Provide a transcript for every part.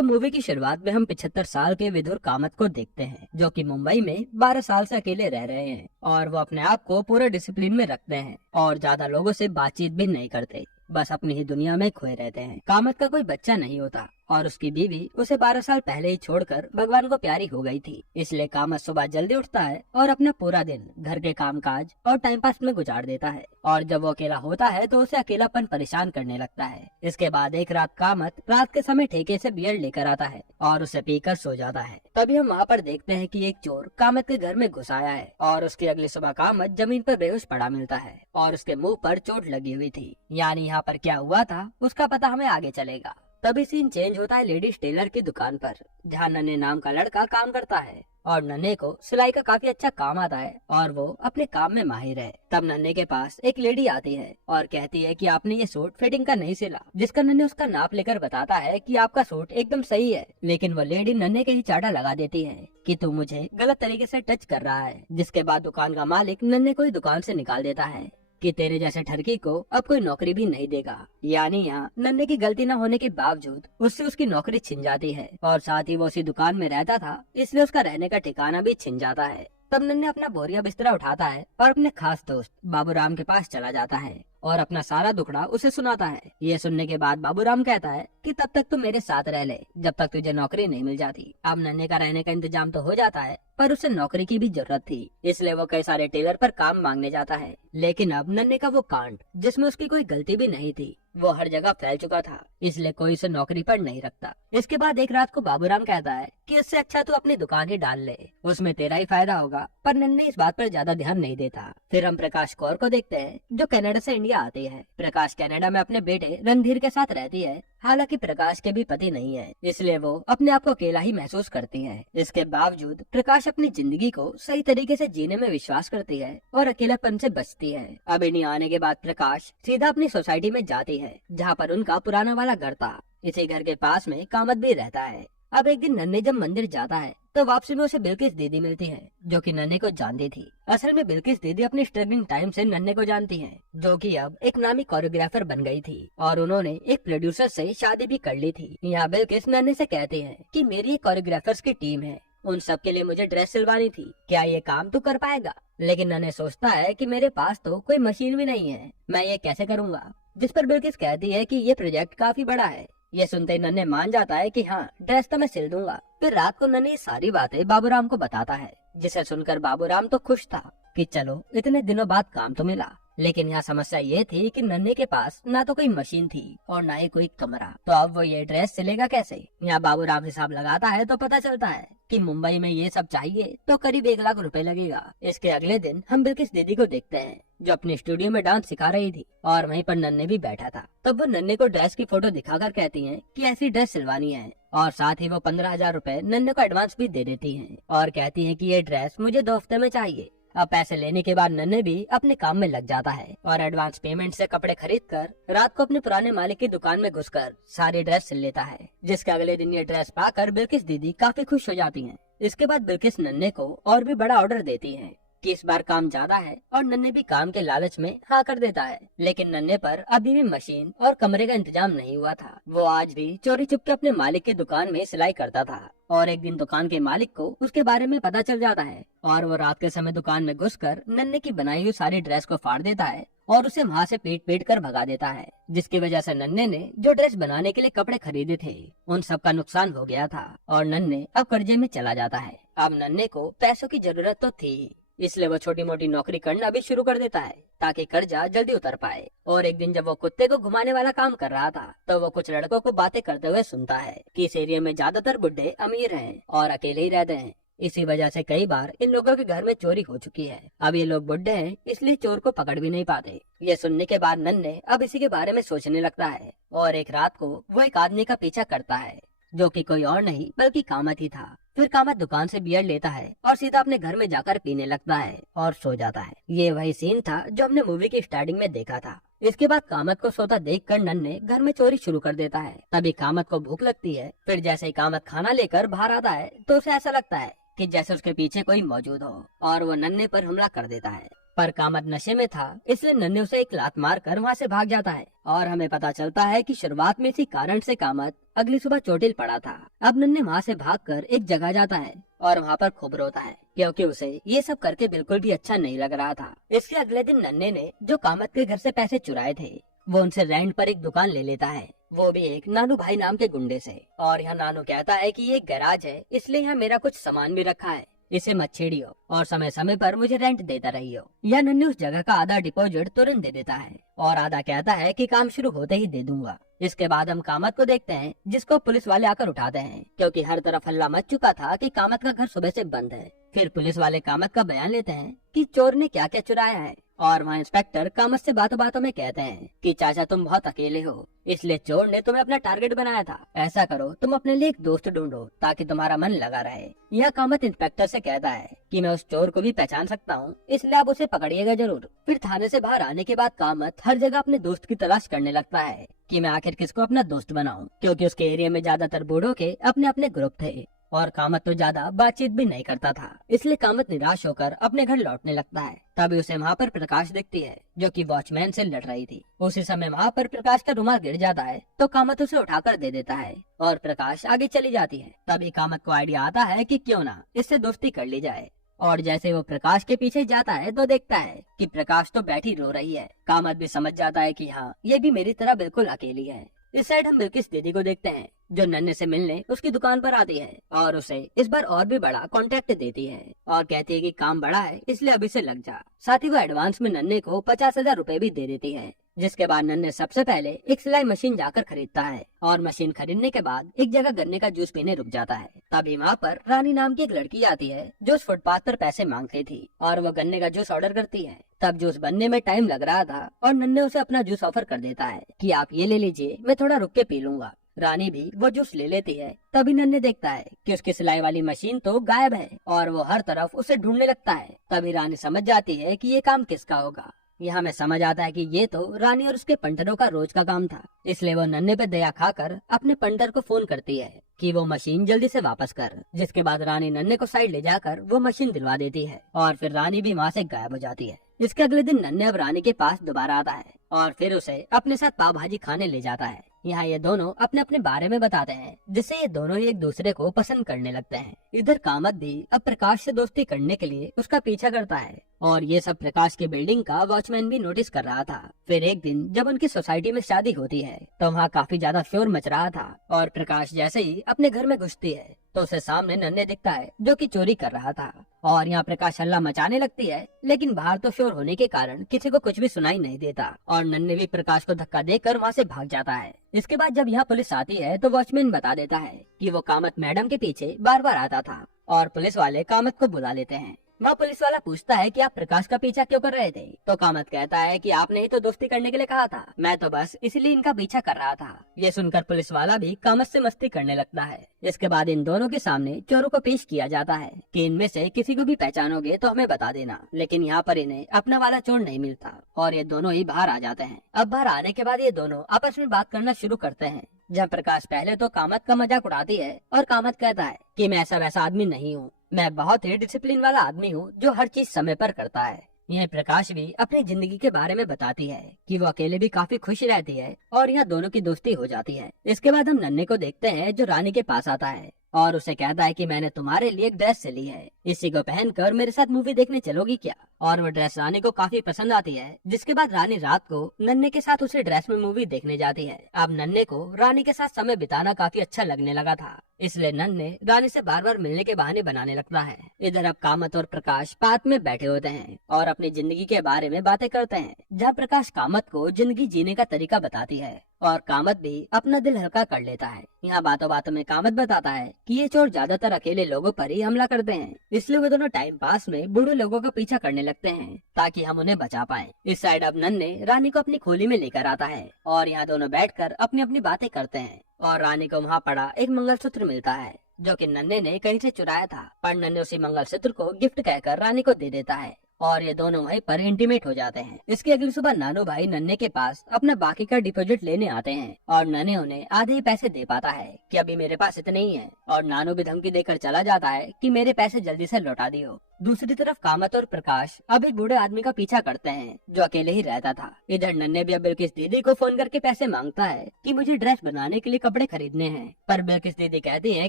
तो मूवी की शुरुआत में हम 75 साल के विदुर कामत को देखते हैं, जो कि मुंबई में 12 साल से अकेले रह रहे हैं और वो अपने आप को पूरे डिसिप्लिन में रखते हैं और ज्यादा लोगों से बातचीत भी नहीं करते, बस अपनी ही दुनिया में खोए रहते हैं। कामत का कोई बच्चा नहीं होता और उसकी बीवी उसे 12 साल पहले ही छोड़कर भगवान को प्यारी हो गई थी। इसलिए कामत सुबह जल्दी उठता है और अपना पूरा दिन घर के कामकाज और टाइम पास में गुजार देता है और जब वो अकेला होता है तो उसे अकेलापन परेशान करने लगता है। इसके बाद एक रात कामत रात के समय ठेके से बियर लेकर आता है और उसे पीकर सो जाता है। तभी हम वहाँ पर देखते हैं कि एक चोर कामत के घर में घुस आया है और उसकी अगली सुबह कामत जमीन पर बेहोश पड़ा मिलता है और उसके मुंह पर चोट लगी हुई थी। यानी यहाँ पर क्या हुआ था उसका पता हमें आगे चलेगा। तभी सीन चेंज होता है लेडीज टेलर की दुकान पर, जहाँ नन्हे नाम का लड़का काम करता है और नन्हे को सिलाई का काफी अच्छा काम आता है और वो अपने काम में माहिर है। तब नन्हे के पास एक लेडी आती है और कहती है कि आपने ये सूट फिटिंग का नहीं सिला, जिसका नन्हे उसका नाप लेकर बताता है कि आपका सूट एकदम सही है, लेकिन वो लेडी नन्हे के ही चाटा लगा देती है कि तू मुझे गलत तरीके से टच कर रहा है। जिसके बाद दुकान का मालिक नन्हे को ही दुकान से निकाल देता है कि तेरे जैसे ठरकी को अब कोई नौकरी भी नहीं देगा। यानी यहाँ नन्हे की गलती न होने के बावजूद उससे उसकी नौकरी छिन जाती है और साथ ही वो उसी दुकान में रहता था, इसलिए उसका रहने का ठिकाना भी छिन जाता है। तब नन्हे अपना बोरिया बिस्तरा उठाता है और अपने खास दोस्त बाबूराम के पास चला जाता है और अपना सारा दुखड़ा उसे सुनाता है। ये सुनने के बाद बाबूराम कहता है कि तब तक तू मेरे साथ रह ले जब तक तुझे नौकरी नहीं मिल जाती। अब नन्हे का रहने का इंतजाम तो हो जाता है, पर उसे नौकरी की भी जरूरत थी, इसलिए वो कई सारे टेलर पर काम मांगने जाता है। लेकिन अब नन्हे का वो कांड जिसमें उसकी कोई गलती भी नहीं थी वो हर जगह फैल चुका था, इसलिए कोई उसे नौकरी पर नहीं रखता। इसके बाद एक रात को बाबूराम कहता है कि इससे अच्छा तू अपनी दुकान ही डाल ले, उसमें तेरा ही फायदा होगा। पर नन्हे इस बात पर ज्यादा ध्यान नहीं देता। फिर हम प्रकाश कौर को देखते हैं जो कनाडा से इंडिया आती है। प्रकाश कनाडा में अपने बेटे रणधीर के साथ रहती है। हालांकि प्रकाश के भी पति नहीं है, इसलिए वो अपने आप को अकेला ही महसूस करती है। इसके बावजूद प्रकाश अपनी जिंदगी को सही तरीके से जीने में विश्वास करती है और अकेलापन से बचती है। अब इंडिया आने के बाद प्रकाश सीधा अपनी सोसाइटी में जाती है, जहाँ पर उनका पुराना वाला घर था। इसी घर के पास में कामत भी रहता है। अब एक दिन नन्हे जब मंदिर जाता है तो वापसी में उसे बिल्किस दीदी मिलती है, जो कि नन्हे को जानती थी। असल में बिल्किस दीदी अपनी स्ट्रगलिंग टाइम से नन्हे को जानती है, जो कि अब एक नामी कोरियोग्राफर बन गई थी और उन्होंने एक प्रोड्यूसर से शादी भी कर ली थी। यहाँ बिल्किस नन्हे से कहती है कि मेरी एक कोरियोग्राफर्स की टीम है, उन सब के लिए मुझे ड्रेस सिलवानी थी, क्या ये काम तू कर पाएगा? लेकिन नन्हे सोचता है कि मेरे पास तो कोई मशीन भी नहीं है, मैं ये कैसे करूँगा? जिस पर बिल्किस कहती है कि ये प्रोजेक्ट काफी बड़ा है। ये सुनते ही नन्हे मान जाता है कि हाँ, ड्रेस तो मैं सिल दूंगा। फिर रात को नन्हे सारी बातें बाबूराम को बताता है, जिसे सुनकर बाबूराम तो खुश था कि चलो इतने दिनों बाद काम तो मिला। लेकिन यहाँ समस्या ये थी कि नन्हे के पास ना तो कोई मशीन थी और ना ही कोई कमरा, तो अब वो ये ड्रेस सिलेगा कैसे? यहाँ बाबूराम हिसाब लगाता है तो पता चलता है कि मुंबई में ये सब चाहिए तो करीब 1 लाख रुपए लगेगा। इसके अगले दिन हम बिल्किस दीदी को देखते हैं, जो अपने स्टूडियो में डांस सिखा रही थी और वहीं पर नन्हे भी बैठा था। तब वो नन्हे को ड्रेस की फोटो दिखाकर कहती हैं कि ऐसी ड्रेस सिलवानी है और साथ ही वो 15,000 रुपए नन्हे को एडवांस भी दे देती हैं और कहती हैं कि ये ड्रेस मुझे 2 हफ्ते में चाहिए। अब पैसे लेने के बाद नन्हे भी अपने काम में लग जाता है और एडवांस पेमेंट से कपड़े खरीदकर रात को अपने पुराने मालिक की दुकान में घुसकर सारी ड्रेस सिल लेता है, जिसके अगले दिन ये ड्रेस पाकर बिल्किस दीदी काफी खुश हो जाती हैं। इसके बाद बिल्किस नन्हे को और भी बड़ा ऑर्डर देती है कि इस बार काम ज्यादा है और नन्हे भी काम के लालच में हाँ कर देता है। लेकिन नन्हे पर अभी भी मशीन और कमरे का इंतजाम नहीं हुआ था। वो आज भी चोरी छुपके अपने मालिक की दुकान में सिलाई करता था और एक दिन दुकान के मालिक को उसके बारे में पता चल जाता है और वो रात के समय दुकान में घुसकर नन्हे की बनाई हुई सारी ड्रेस को फाड़ देता है और उसे वहाँ से पीट पीट कर भगा देता है, जिसकी वजह से नन्हे ने जो ड्रेस बनाने के लिए कपड़े खरीदे थे उन सब का नुकसान हो गया था और नन्हे अब कर्जे में चला जाता है। अब नन्हे को पैसों की जरूरत तो थी, इसलिए वो छोटी मोटी नौकरी करना भी शुरू कर देता है ताकि कर्जा जल्दी उतर पाए। और एक दिन जब वो कुत्ते को घुमाने वाला काम कर रहा था तो वो कुछ लड़कों को बातें करते हुए सुनता है कि इस एरिया में ज्यादातर बुड्ढे अमीर हैं और अकेले ही रहते हैं, इसी वजह से कई बार इन लोगों के घर में चोरी हो चुकी है। अब ये लोग बुड्ढे हैं इसलिए चोर को पकड़ भी नहीं पाते। ये सुनने के बाद नन्हे अब इसी के बारे में सोचने लगता है और एक रात को वो एक आदमी का पीछा करता है, जो कि कोई और नहीं बल्कि कामत ही था। फिर कामत दुकान से बियर लेता है और सीधा अपने घर में जाकर पीने लगता है और सो जाता है। ये वही सीन था जो हमने मूवी की स्टार्टिंग में देखा था। इसके बाद कामत को सोता देखकर नन्हे घर में चोरी शुरू कर देता है। तभी कामत को भूख लगती है। फिर जैसे ही कामत खाना लेकर बाहर आता है तो उसे ऐसा लगता है कि जैसे उसके पीछे कोई मौजूद हो और वो नन्हे पर हमला कर देता है। पर कामत नशे में था, इसलिए नन्हे उसे एक लात मार कर वहाँ से भाग जाता है। और हमें पता चलता है कि शुरुआत में इसी कारण से कामत अगली सुबह चोटिल पड़ा था। अब नन्हे वहाँ से भागकर एक जगह जाता है और वहाँ पर खूब रोता है, क्योंकि उसे ये सब करके बिल्कुल भी अच्छा नहीं लग रहा था। इसके अगले दिन नन्हे ने जो कामत के घर से पैसे चुराए थे, वो उनसे रेंट पर एक दुकान ले लेता है, वो भी एक नानू भाई नाम के गुंडे से। और यहाँ नानू कहता है कि ये एक गैराज है, इसलिए यहाँ मेरा कुछ सामान भी रखा है, इसे मत छेड़ियो और समय समय पर मुझे रेंट देता रहियो। या नन्हे उस जगह का आधा डिपॉजिट तुरंत दे देता है और आधा कहता है कि काम शुरू होते ही दे दूंगा। इसके बाद हम कामत को देखते हैं, जिसको पुलिस वाले आकर उठाते हैं, क्योंकि हर तरफ हल्ला मच चुका था कि कामत का घर सुबह से बंद है। फिर पुलिस वाले कामत का बयान लेते हैं कि चोर ने क्या क्या चुराया है। और वहाँ इंस्पेक्टर कामत से बातों बातों में कहते हैं कि चाचा तुम बहुत अकेले हो, इसलिए चोर ने तुम्हें अपना टारगेट बनाया था। ऐसा करो, तुम अपने लिए एक दोस्त ढूंढो ताकि तुम्हारा मन लगा रहे। यह कामत इंस्पेक्टर से कहता है कि मैं उस चोर को भी पहचान सकता हूँ, इसलिए आप उसे पकड़िएगा जरूर। फिर थाने से बाहर आने के बाद कामत हर जगह अपने दोस्त की तलाश करने लगता है कि मैं आखिर किसको अपना दोस्त बनाऊं, क्योंकि उसके एरिया में ज्यादातर बूढ़ों के अपने अपने ग्रुप थे और कामत तो ज्यादा बातचीत भी नहीं करता था। इसलिए कामत निराश होकर अपने घर लौटने लगता है। तभी उसे वहाँ पर प्रकाश दिखती है, जो कि वॉचमैन से लड़ रही थी। उसी समय वहाँ पर प्रकाश का रुमाल गिर जाता है, तो कामत उसे उठाकर दे देता है और प्रकाश आगे चली जाती है। तभी कामत को आइडिया आता है कि क्यों ना इससे दोस्ती कर ली जाए। और जैसे वो प्रकाश के पीछे जाता है तो देखता है कि प्रकाश तो बैठी रो रही है। कामत भी समझ जाता है कि हाँ, ये भी मेरी तरह बिल्कुल अकेली है। इस साइड हम बिल्किस दीदी को देखते हैं, जो नन्हे से मिलने उसकी दुकान पर आती है और उसे इस बार और भी बड़ा कॉन्ट्रैक्ट देती है और कहती है कि काम बड़ा है, इसलिए अभी से लग जा। साथ ही वो एडवांस में नन्हे को 50,000 रुपए भी दे देती है। जिसके बाद नन्हे सबसे पहले एक सिलाई मशीन जाकर खरीदता है और मशीन खरीदने के बाद एक जगह गन्ने का जूस पीने रुक जाता है। तभी वहाँ पर रानी नाम की एक लड़की आती है, जो उस फुटपाथ पर पैसे मांगती थी और वो गन्ने का जूस ऑर्डर करती है। तब जूस बनने में टाइम लग रहा था और नन्हे उसे अपना जूस ऑफर कर देता है कि आप ये ले लीजिए, मैं थोड़ा रुक के पी लूंगा। रानी भी वो जूस ले लेती है। तभी नन्हे देखता है कि उसकी सिलाई वाली मशीन तो गायब है और वो हर तरफ उसे ढूंढने लगता है। तभी रानी समझ जाती है कि ये काम किसका होगा। यहाँ में समझ आता है कि ये तो रानी और उसके पंटरों का रोज का काम था। इसलिए वो नन्हे पे दया खाकर अपने पंटर को फोन करती है कि वो मशीन जल्दी से वापस कर। जिसके बाद रानी नन्हे को साइड ले जाकर वो मशीन दिलवा देती है और फिर रानी भी वहाँ से गायब हो जाती है। इसके अगले दिन नन्हे अब रानी के पास दोबारा आता है और फिर उसे अपने साथ पाव भाजी खाने ले जाता है। यहाँ ये दोनों अपने अपने बारे में बताते हैं, जिससे ये दोनों ही एक दूसरे को पसंद करने लगते हैं। इधर कामत भी अब प्रकाश से दोस्ती करने के लिए उसका पीछा करता है और ये सब प्रकाश की बिल्डिंग का वॉचमैन भी नोटिस कर रहा था। फिर एक दिन जब उनकी सोसाइटी में शादी होती है तो वहाँ काफी ज्यादा शोर मच रहा था और प्रकाश जैसे ही अपने घर में घुसती है तो उसे सामने नन्हे दिखता है, जो कि चोरी कर रहा था। और यहाँ प्रकाश हल्ला मचाने लगती है, लेकिन बाहर तो शोर होने के कारण किसी को कुछ भी सुनाई नहीं देता और नन्हे भी प्रकाश को धक्का देकर वहाँ से भाग जाता है। इसके बाद जब यहाँ पुलिस आती है तो वॉचमैन बता देता है कि वो कामत मैडम के पीछे बार बार आता था और पुलिस वाले कामत को बुला लेते हैं। वहाँ पुलिस वाला पूछता है कि आप प्रकाश का पीछा क्यों कर रहे थे, तो कामत कहता है कि आपने ही तो दोस्ती करने के लिए कहा था, मैं तो बस इसलिए इनका पीछा कर रहा था। ये सुनकर पुलिस वाला भी कामत से मस्ती करने लगता है। इसके बाद इन दोनों के सामने चोरों को पेश किया जाता है कि इनमें से किसी को भी पहचानोगे तो हमें बता देना। लेकिन यहाँ पर इन्हें अपना वाला चोर नहीं मिलता और ये दोनों ही बाहर आ जाते हैं। अब बाहर आने के बाद ये दोनों आपस में बात करना शुरू करते हैं, जहाँ प्रकाश पहले तो कामत का मजाक उड़ाती है और कामत कहता है कि मैं ऐसा वैसा आदमी नहीं हूँ, मैं बहुत ही डिसिप्लिन वाला आदमी हूँ जो हर चीज समय पर करता है। यह प्रकाश भी अपनी जिंदगी के बारे में बताती है कि वो अकेले भी काफी खुश रहती है और यहाँ दोनों की दोस्ती हो जाती है। इसके बाद हम नन्हे को देखते हैं, जो रानी के पास आता है और उसे कहता है कि मैंने तुम्हारे लिए एक ड्रेस सिली है, इसी को पहनकर मेरे साथ मूवी देखने चलोगी क्या। और वो ड्रेस रानी को काफी पसंद आती है। जिसके बाद रानी रात को नन्हे के साथ उसे ड्रेस में मूवी देखने जाती है। अब नन्हे को रानी के साथ समय बिताना काफी अच्छा लगने लगा था, इसलिए नन्हे रानी से बार बार मिलने के बहाने बनाने लगता है। इधर अब कामत और प्रकाश पार्क में बैठे होते हैं और अपनी जिंदगी के बारे में बातें करते हैं, जहाँ प्रकाश कामत को जिंदगी जीने का तरीका बताती है और कामत भी अपना दिल हल्का कर लेता है। यहाँ बातों बातों में कामत बताता है कि ये चोर ज्यादातर अकेले लोगों पर ही हमला करते हैं, इसलिए वो दोनों टाइम पास में बूढ़े लोगों का पीछा करने लगते हैं ताकि हम उन्हें बचा पाए। इस साइड अब नन्हे रानी को अपनी खोली में लेकर आता है और यहाँ दोनों बैठकर अपनी अपनी बातें करते हैं और रानी को वहाँ पड़ा एक मंगलसूत्र मिलता है, जो कि नन्हे ने कहीं से चुराया था। पर नन्हे उसी मंगलसूत्र को गिफ्ट कहकर रानी को दे देता है और ये दोनों वहीं पर इंटीमेट हो जाते हैं। इसकी अगली सुबह नानू भाई नन्हे के पास अपना बाकी का डिपॉजिट लेने आते हैं और नन्हे उन्हें आधे ही पैसे दे पाता है कि अभी मेरे पास इतने ही हैं और नानू भी धमकी देकर चला जाता है कि मेरे पैसे जल्दी से लौटा दियो। दूसरी तरफ कामत और प्रकाश अब एक बूढ़े आदमी का पीछा करते हैं जो अकेले ही रहता था। इधर नन्हे भी अब बिल्किस दीदी को फोन करके पैसे मांगता है कि मुझे ड्रेस बनाने के लिए कपड़े खरीदने हैं, पर बिल्किस दीदी कहती है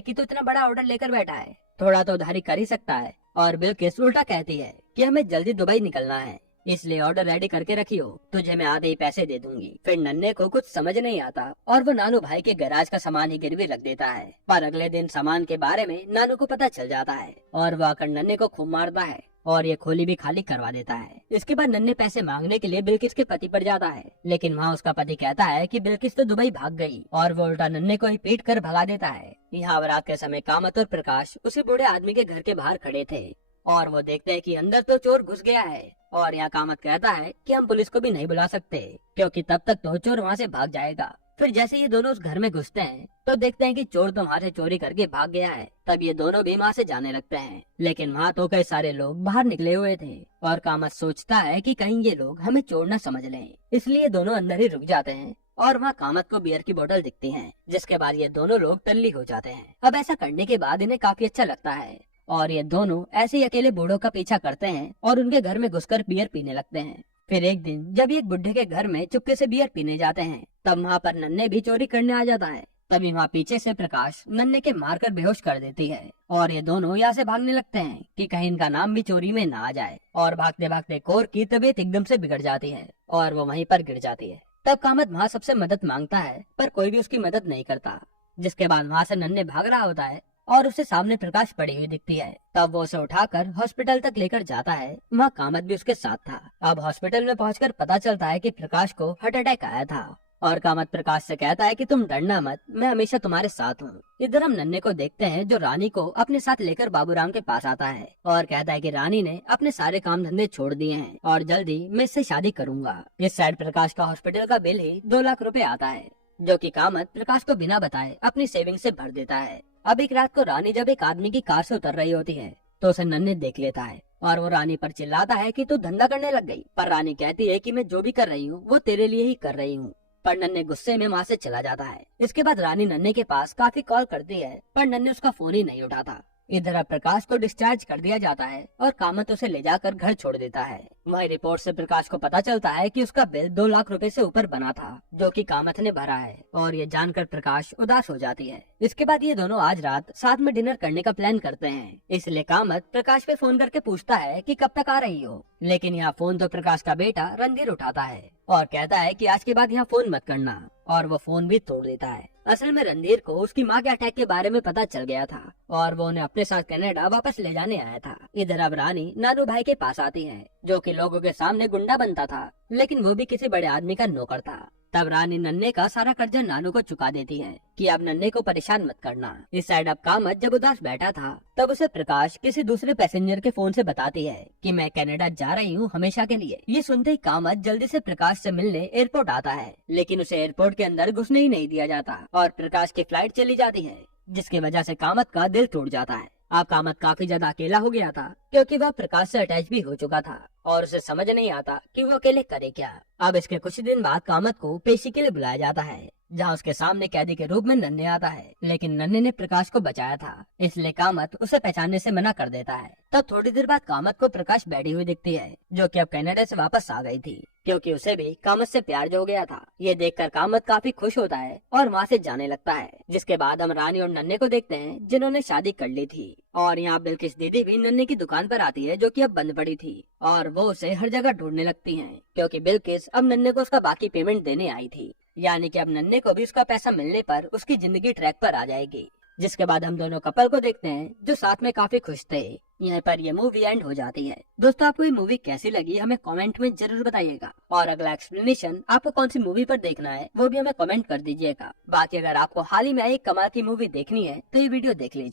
कि तू इतना बड़ा ऑर्डर लेकर बैठा है, थोड़ा तो उधारी कर ही सकता है। और बिल्किस उल्टा कहती है कि हमें जल्दी दुबई निकलना है, इसलिए ऑर्डर रेडी करके रखियो, तुझे मैं आधे ही पैसे दे दूंगी। फिर नन्हे को कुछ समझ नहीं आता और वो नानू भाई के गैराज का सामान ही गिरवी रख देता है। पर अगले दिन सामान के बारे में नानू को पता चल जाता है और वो आकर नन्हे को खूब मारता है और ये खोली भी खाली करवा देता है। इसके बाद नन्हे पैसे मांगने के लिए बिल्किस के पति पर जाता है, लेकिन वहाँ उसका पति कहता है कि बिल्किस तो दुबई भाग गई और वो उल्टा नन्हे को ही पीट कर भगा देता है। यहाँ रात के समय कामत और प्रकाश उसी बूढ़े आदमी के घर के बाहर खड़े थे और वो देखते हैं कि अंदर तो चोर घुस गया है। और यहाँ कामत कहता है कि हम पुलिस को भी नहीं बुला सकते क्योंकि तब तक तो चोर वहाँ से भाग जाएगा। फिर जैसे ये दोनों उस घर में घुसते हैं तो देखते हैं कि चोर तो वहाँ से चोरी करके भाग गया है। तब ये दोनों भी वहाँ से जाने लगते हैं, लेकिन वहाँ तो कई सारे लोग बाहर निकले हुए थे और कामत सोचता है कि कहीं ये लोग हमें चोर न समझ लें, इसलिए दोनों अंदर ही रुक जाते हैं। और वहाँ कामत को बियर की बोतल दिखती है, जिसके बाद ये दोनों लोग टल्ली हो जाते हैं। अब ऐसा करने के बाद इन्हें काफी अच्छा लगता है और ये दोनों ऐसे ही अकेले बूढ़ों का पीछा करते हैं और उनके घर में घुसकर बियर पीने लगते हैं। फिर एक दिन जब ये एक बुढ़े के घर में चुपके से बियर पीने जाते हैं तब वहाँ पर नन्हे भी चोरी करने आ जाता है। तभी वहाँ पीछे से प्रकाश नन्हे के मारकर बेहोश कर देती है और ये दोनों यहाँ से भागने लगते हैं कि कहीं इनका नाम भी चोरी में ना आ जाए। और भागते भागते कोर की तबीयत एकदम से बिगड़ जाती है और वो वहीं पर गिर जाती है। तब कामत वहाँ सबसे मदद मांगता है पर कोई भी उसकी मदद नहीं करता, जिसके बाद वहाँ से नन्हे भाग रहा होता है और उसे सामने प्रकाश पड़ी हुई दिखती है। तब वो उसे उठाकर हॉस्पिटल तक लेकर जाता है, वहाँ कामत भी उसके साथ था। अब हॉस्पिटल में पहुंचकर पता चलता है कि प्रकाश को हार्ट अटैक आया था और कामत प्रकाश से कहता है कि तुम डरना मत, मैं हमेशा तुम्हारे साथ हूँ। इधर हम नन्हे को देखते हैं जो रानी को अपने साथ लेकर बाबूराम के पास आता है और कहता है कि रानी ने अपने सारे काम धंधे छोड़ दिए हैं और जल्दी मैं इससे शादी करूंगा। इस साइड प्रकाश का हॉस्पिटल का बिल ही 2 लाख रुपए आता है, जो कि कामत प्रकाश को बिना बताए अपनी सेविंग से भर देता है। अब एक रात को रानी जब एक आदमी की कार से उतर रही होती है तो उसे नन्हे देख लेता है और वो रानी पर चिल्लाता है कि तू धंधा करने लग गई। पर रानी कहती है कि मैं जो भी कर रही हूँ वो तेरे लिए ही कर रही हूँ। पर नन्हे गुस्से में वहाँ से चला जाता है। इसके बाद रानी नन्हे के पास काफी कॉल करती है पर नन्हे उसका फोन ही नहीं उठाता। इधर अब प्रकाश को डिस्चार्ज कर दिया जाता है और कामत उसे ले जाकर घर छोड़ देता है। वही रिपोर्ट से प्रकाश को पता चलता है कि उसका बिल 2 लाख रुपए से ऊपर बना था, जो कि कामत ने भरा है और ये जानकर प्रकाश उदास हो जाती है। इसके बाद ये दोनों आज रात साथ में डिनर करने का प्लान करते हैं, इसलिए कामत प्रकाश पे फोन करके पूछता है कि कब तक आ रही हो। लेकिन यहाँ फोन तो प्रकाश का बेटा रणधीर उठाता है और कहता है कि आज के बाद यहाँ फोन मत करना, और वो फोन भी तोड़ देता है। असल में रणधीर को उसकी माँ के अटैक के बारे में पता चल गया था और वो उन्हें अपने साथ कनाडा वापस ले जाने आया था। इधर अब रानी नानू भाई के पास आती है, जो कि लोगों के सामने गुंडा बनता था, लेकिन वो भी किसी बड़े आदमी का नौकर था। तब रानी नन्हे का सारा कर्जा नानू को चुका देती है कि अब नन्हे को परेशान मत करना। इस साइड अब कामत जब उदास बैठा था तब उसे प्रकाश किसी दूसरे पैसेंजर के फोन से बताती है कि मैं कनाडा जा रही हूँ हमेशा के लिए। ये सुनते ही कामत जल्दी से प्रकाश से मिलने एयरपोर्ट आता है, लेकिन उसे एयरपोर्ट के अंदर घुसने ही नहीं दिया जाता और प्रकाश की फ्लाइट चली जाती है, जिसकी वजह से कामत का दिल टूट जाता है। अब कामत काफी ज्यादा अकेला हो गया था क्योंकि वह प्रकाश से अटैच भी हो चुका था और उसे समझ नहीं आता कि वो अकेले करे क्या। अब इसके कुछ दिन बाद कामत को पेशी के लिए बुलाया जाता है, जहाँ उसके सामने कैदी के रूप में नन्हे आता है, लेकिन नन्हे ने प्रकाश को बचाया था, इसलिए कामत उसे पहचानने से मना कर देता है। तब थोड़ी देर बाद कामत को प्रकाश बैठी हुई दिखती है, जो कि अब कनाडा से वापस आ गई थी क्योंकि उसे भी कामत से प्यार जो हो गया था। ये देखकर कामत काफी खुश होता है और वहाँ से जाने लगता है। जिसके बाद हम रानी और नन्हे को देखते हैं जिन्होंने शादी कर ली थी और यहाँ बिल्किस दीदी भी नन्हे की दुकान पर आती है, जो कि अब बंद पड़ी थी और वो उसे हर जगह ढूंढने लगती हैं क्योंकि बिल्किस अब नन्हे को उसका बाकी पेमेंट देने आई थी, यानी कि अब नन्हे को भी उसका पैसा मिलने पर उसकी जिंदगी ट्रैक पर आ जाएगी। जिसके बाद हम दोनों कपल को देखते हैं जो साथ में काफी खुश थे। यहाँ पर ये मूवी एंड हो जाती है। दोस्तों, आपको ये मूवी कैसी लगी हमें कमेंट में जरूर बताइएगा और अगला एक्सप्लेनेशन आपको कौन सी मूवी पर देखना है वो भी हमें कमेंट कर दीजिएगा। बाकी अगर आपको हाल ही में एक कमाल की मूवी देखनी है तो ये वीडियो देख लीजिए।